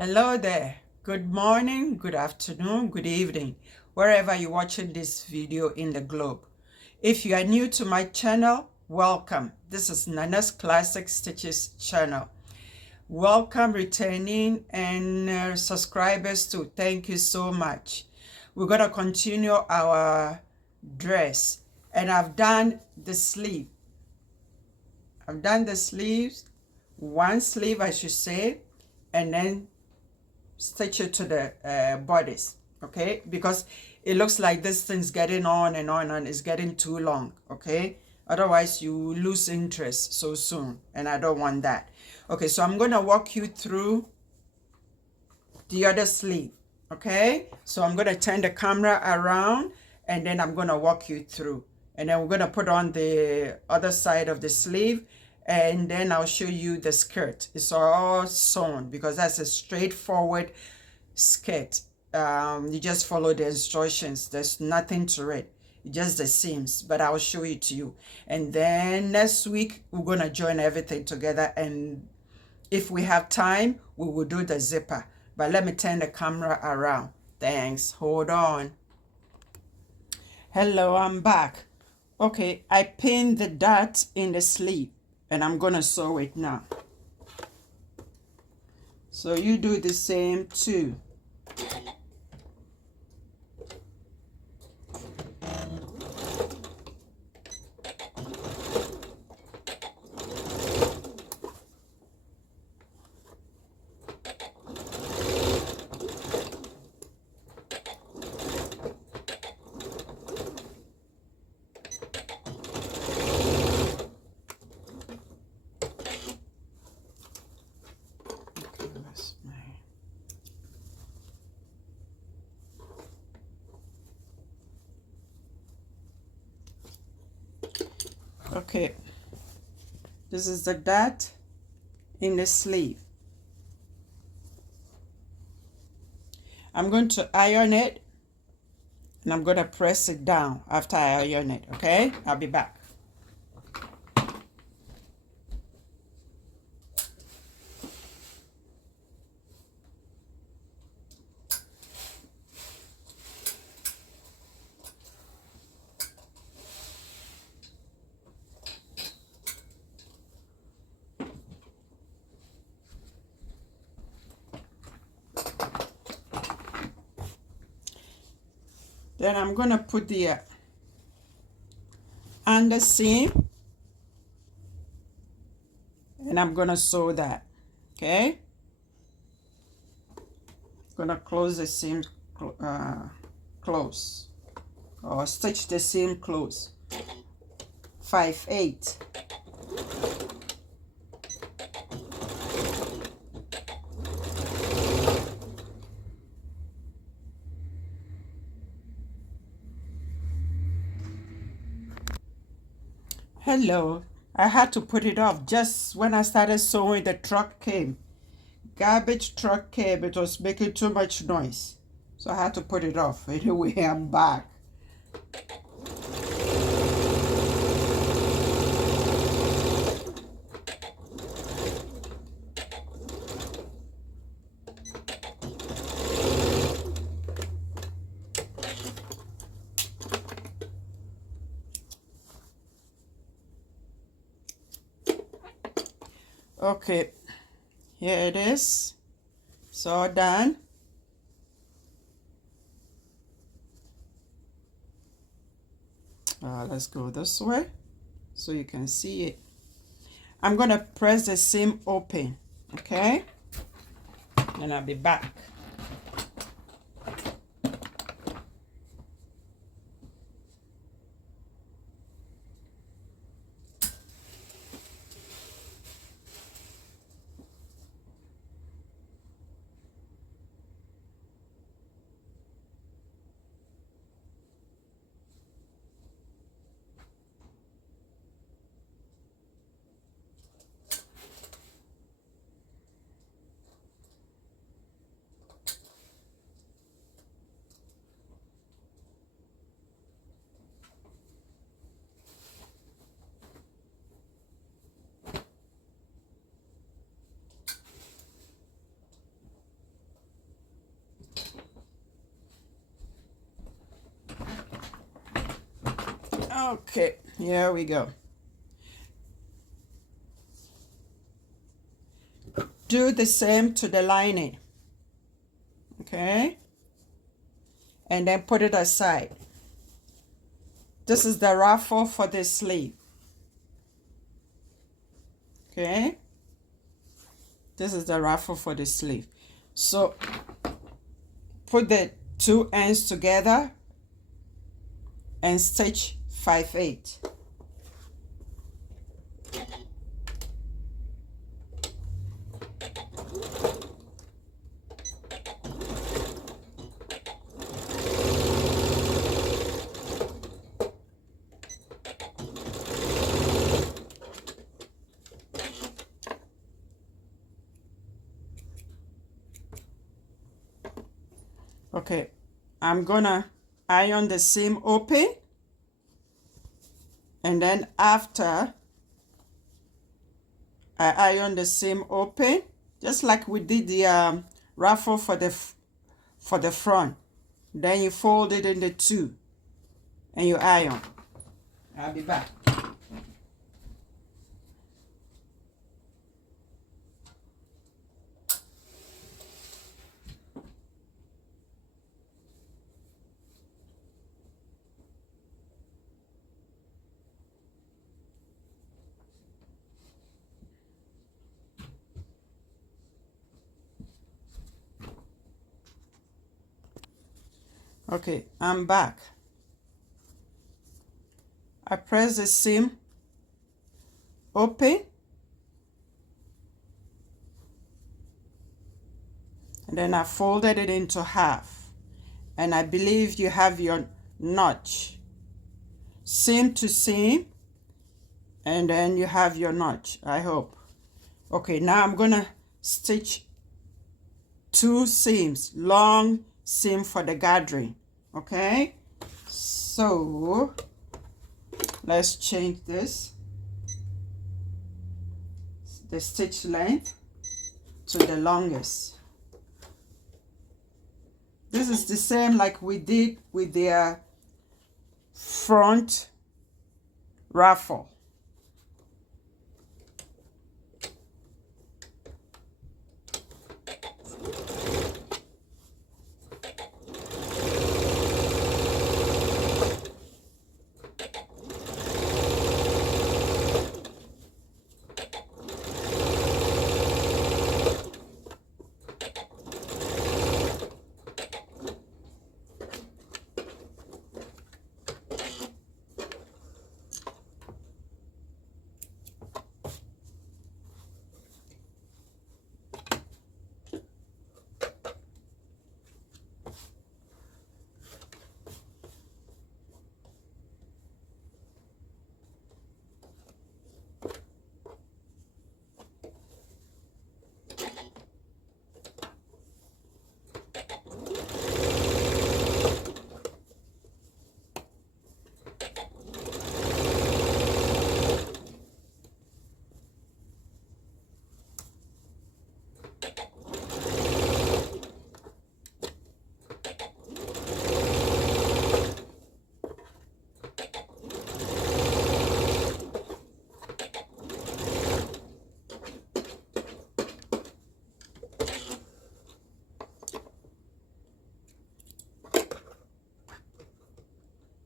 Hello there. Good morning, good afternoon, good evening, wherever you're watching this video in the globe. If you are new to my channel, welcome. This is Nana's Classic Stitches channel. Welcome returning and subscribers too. Thank you so much. We're going to continue our dress, and I've done the sleeve. I've done the sleeves, one sleeve I should say, and then stitch it to the bodice, okay, because it looks like this thing's getting on and on and it's getting too long, okay, otherwise you lose interest so soon and I don't want that. Okay, so I'm going to walk you through the other sleeve, okay, so I'm going to turn the camera around and then I'm going to walk you through, and then we're going to put on the other side of the sleeve, and then I'll show you the skirt. It's all sewn because that's a straightforward skirt. You just follow the instructions. There's nothing to it. Just the seams, but I'll show it to you. And then next week, we're going to join everything together. And if we have time, we will do the zipper. But let me turn the camera around. Thanks. Hold on. Hello, I'm back. Okay, I pinned the dot in the sleeve, and I'm going to sew it now. So you do the same too. Okay, this is the dot in the sleeve. I'm going to iron it, and I'm going to press it down after I iron it, okay? I'll be back. Then I'm going to put the under seam, and I'm going to sew that, okay? I'm going to close the seam close, or stitch the seam close. 5/8. Hello, I had to put it off just when I started sewing. The truck came, garbage truck came. It was making too much noise, so I had to put it off. Anyway, I'm back. Okay, here it is. It's all done. Let's go this way so you can see it. I'm going to press the seam open, okay? And I'll be back. Okay, here we go. Do the same to the lining. Okay, and then put it aside. This is the ruffle for the sleeve. Okay, this is the ruffle for the sleeve. So put the two ends together and stitch 5/8. Okay, I'm gonna iron the seam open, and then after I iron the seam open, just like we did the ruffle for the front, then you fold it into two and you iron. I'll be back. Okay, I'm back. I press the seam open, and then I folded it into half, and I believe you have your notch, seam to seam, and then you have your notch, I hope. Okay, now I'm gonna stitch two seams, long seam for the gathering. Okay, so let's change this, the stitch length to the longest. This is the same like we did with the front ruffle.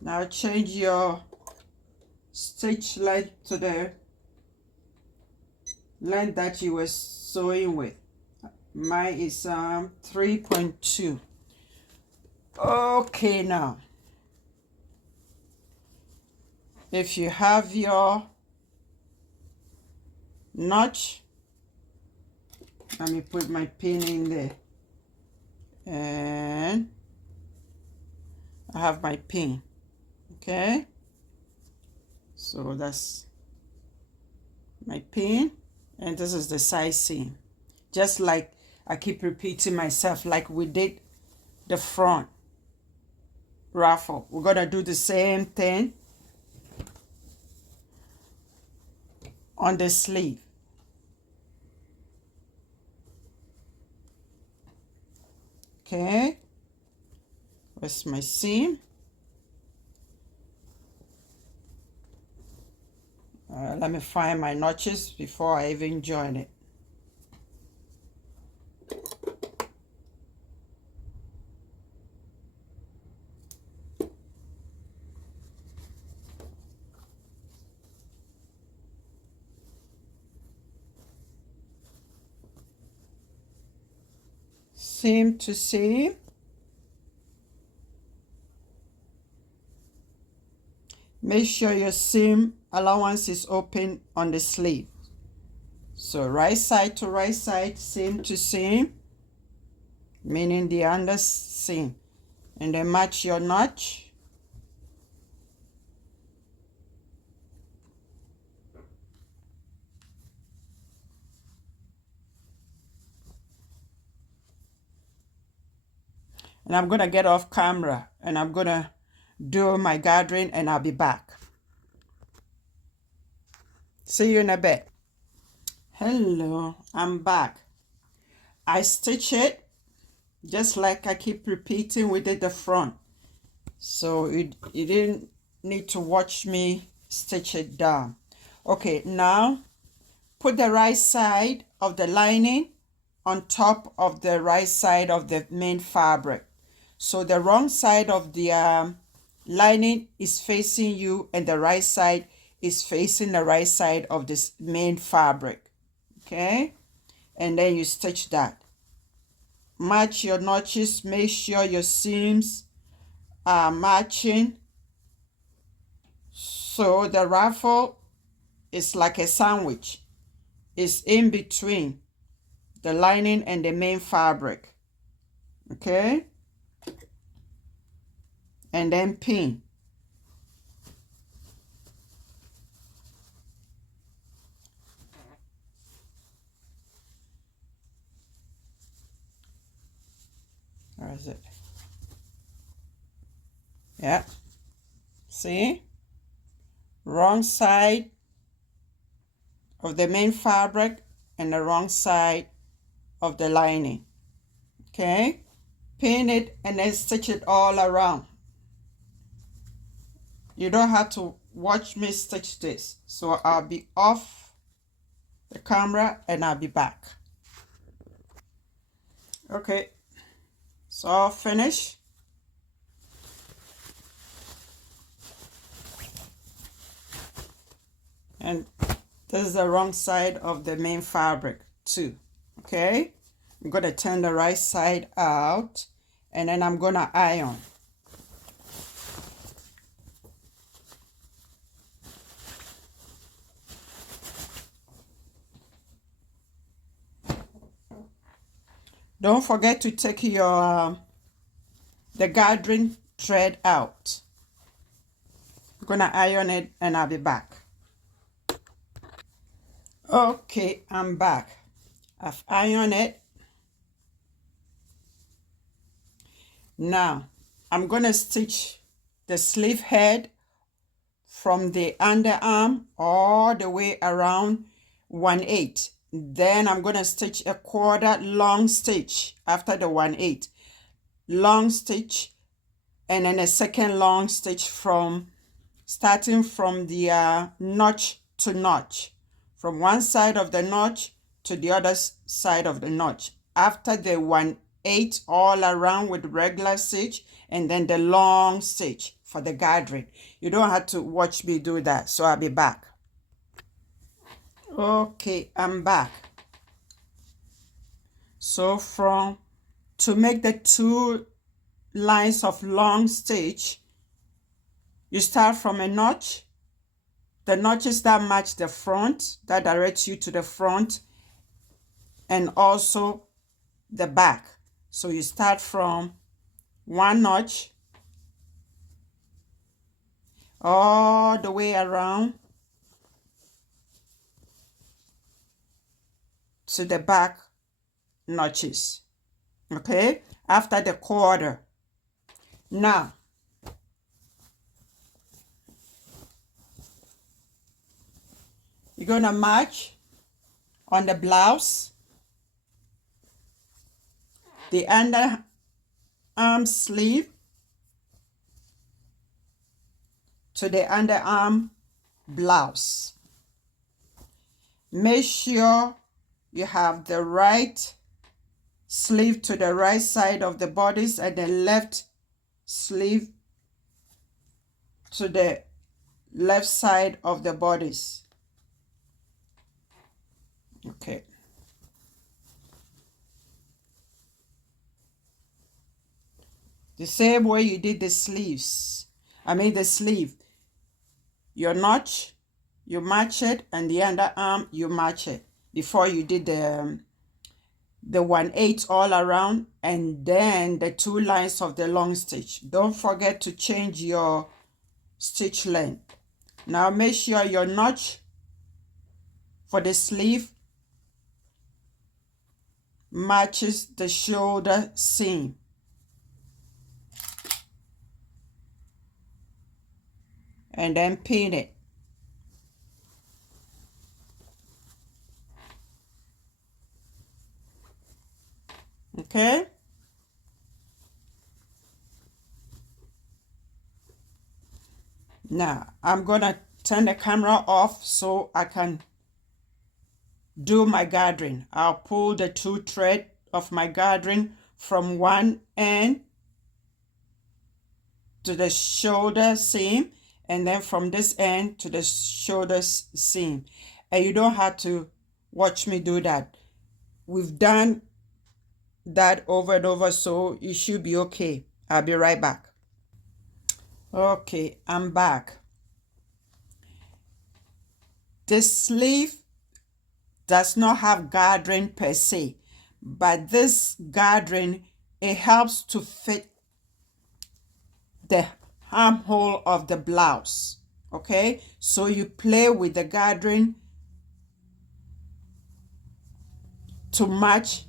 Now change your stitch length to the length that you were sewing with. Mine is 3.2. Okay, now if you have your notch, let me put my pin in there, and I have my pin. Okay, so that's my pin, and this is the side seam. Just like I keep repeating myself, like we did the front ruffle, we're gonna do the same thing on the sleeve. Okay, where's my seam? Let me find my notches before I even join it. Seam to seam. Make sure your seam allowance is open on the sleeve. So right side to right side, seam to seam, meaning the under seam. And then match your notch. And I'm going to get off camera and I'm going to do my gathering and I'll be back. See you in a bit. Hello, I'm back. I stitch it just like I keep repeating we did the front. So you didn't need to watch me stitch it down. Okay, now put the right side of the lining on top of the right side of the main fabric. So the wrong side of the lining is facing you and the right side is facing the right side of this main fabric. Okay, and then you stitch that. Match your notches, make sure your seams are matching. So the ruffle is like a sandwich. It's in between the lining and the main fabric. Okay, and then pin. Where is it? Yeah, see, wrong side of the main fabric and the wrong side of the lining. Okay, pin it and then stitch it all around. You don't have to watch me stitch this. So I'll be off the camera and I'll be back. Okay, so I'll finish. And this is the wrong side of the main fabric too. Okay, I'm going to turn the right side out and then I'm going to iron. Don't forget to take your the gathering thread out. I'm gonna iron it and I'll be back. Okay, I'm back. I've ironed it. Now I'm gonna stitch the sleeve head from the underarm all the way around 1/8. Then I'm going to stitch a quarter long stitch after the 1/8 long stitch, and then a second long stitch from starting from the notch to notch, from one side of the notch to the other side of the notch after the 1/8 all around with regular stitch, and then the long stitch for the gathering. You don't have to watch me do that, so I'll be back. Okay, I'm back. So to make the 2 lines of long stitch, you start from a notch. The notches that match the front, that directs you to the front, and also the back. So you start from 1 notch all the way around to the back notches. Okay, after the quarter. Now you're gonna match on the blouse the underarm sleeve to the underarm blouse. Make sure you have the right sleeve to the right side of the bodice and the left sleeve to the left side of the bodice. Okay. The same way you did the sleeves. The sleeve. Your notch, you match it, and the underarm, you match it. Before you did the 1/8 all around, and then the 2 lines of the long stitch. Don't forget to change your stitch length. Now make sure your notch for the sleeve matches the shoulder seam. And then pin it. Okay? Now, I'm going to turn the camera off so I can do my gathering. I'll pull the 2 threads of my gathering from one end to the shoulder seam, and then from this end to the shoulder seam. And you don't have to watch me do that. We've done that over and over, so you should be okay. I'll be right back. Okay, I'm back. The sleeve does not have gathering per se, but this gathering, it helps to fit the armhole of the blouse. Okay, so you play with the gathering to match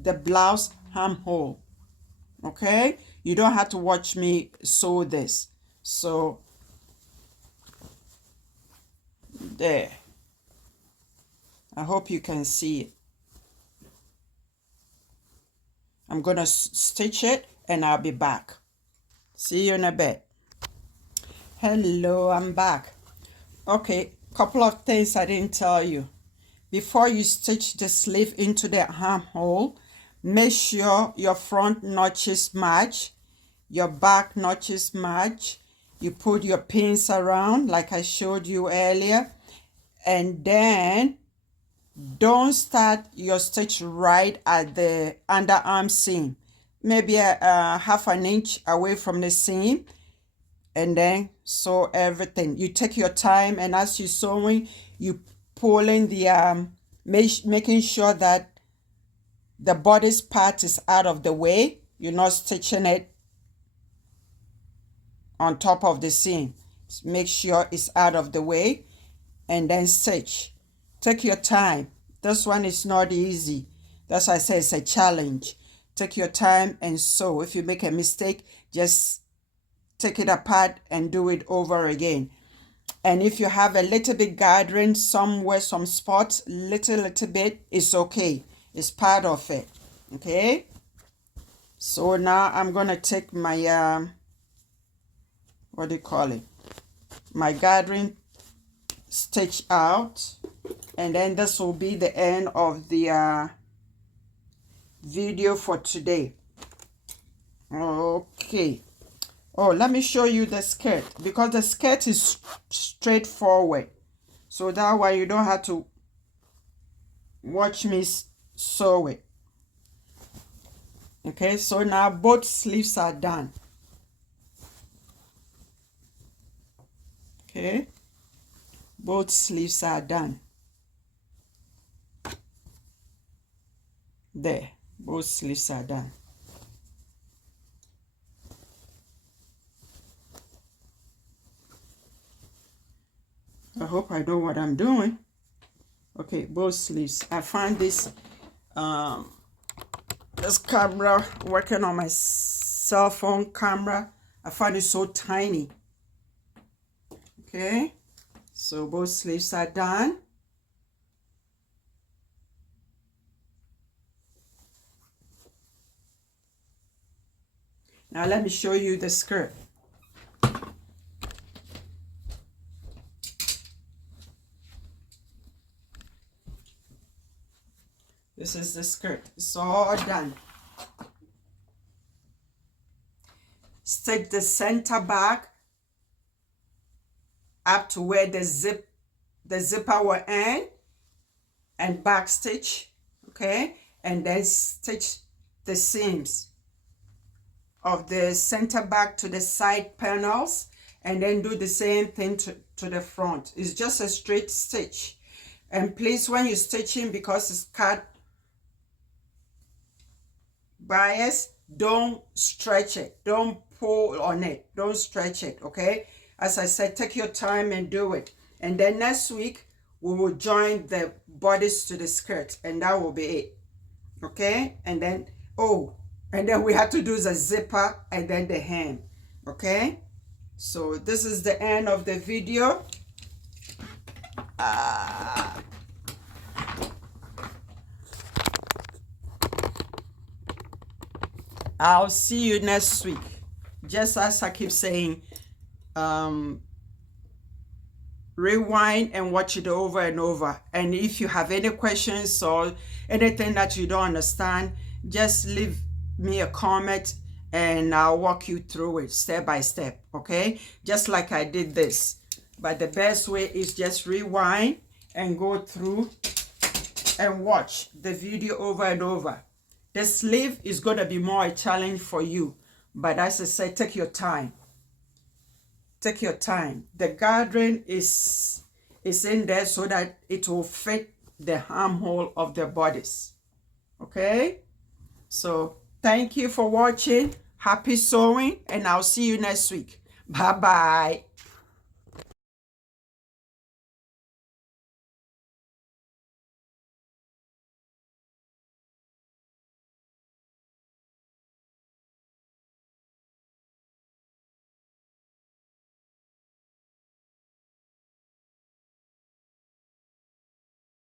the blouse armhole. Okay, you don't have to watch me sew this. So there, I hope you can see it. I'm gonna stitch it and I'll be back. See you in a bit. Hello, I'm back. Okay, couple of things I didn't tell you. Before you stitch the sleeve into the armhole, make sure your front notches match, your back notches match. You put your pins around like I showed you earlier, and then don't start your stitch right at the underarm seam. Maybe a half an inch away from the seam, and then sew everything. You take your time, and as you're sewing, you pulling the making sure that the bodice part is out of the way. You're not stitching it on top of the seam. Make sure it's out of the way, and then stitch. Take your time. This one is not easy. That's why I say it's a challenge. Take your time and sew. If you make a mistake, just take it apart and do it over again. And if you have a little bit gathering somewhere, some spots, little bit, it's okay. It's part of it. Okay? So now I'm going to take my, what do you call it? My gathering stitch out. And then this will be the end of the video for today. Okay. Oh, let me show you the skirt, because the skirt is straightforward. So that way you don't have to watch me sew it. Okay, so now both sleeves are done. Okay, both sleeves are done. There, both sleeves are done. I hope I know what I'm doing. Okay, both sleeves. I found this this camera, working on my cell phone camera. I found it so tiny. Okay, so both sleeves are done. Now let me show you the skirt. This is the skirt. It's all done. Stitch the center back up to where the zipper will end, and back stitch, okay? And then stitch the seams of the center back to the side panels, and then do the same thing to the front. It's just a straight stitch. And please, when you're stitching, because it's cut bias, don't stretch it. Don't pull on it. Don't stretch it, okay? As I said, take your time and do it. And then next week, we will join the bodice to the skirt, and that will be it, okay? And then, oh, and then we have to do the zipper and then the hem, okay? So this is the end of the video. I'll see you next week. Just as I keep saying, rewind and watch it over and over. And if you have any questions or anything that you don't understand, just leave me a comment and I'll walk you through it step by step, okay? Just like I did this. But the best way is just rewind and go through and watch the video over and over. The sleeve is going to be more a challenge for you. But as I said, take your time. Take your time. The gathering is in there so that it will fit the armhole of the bodice. Okay? So thank you for watching. Happy sewing, and I'll see you next week. Bye-bye.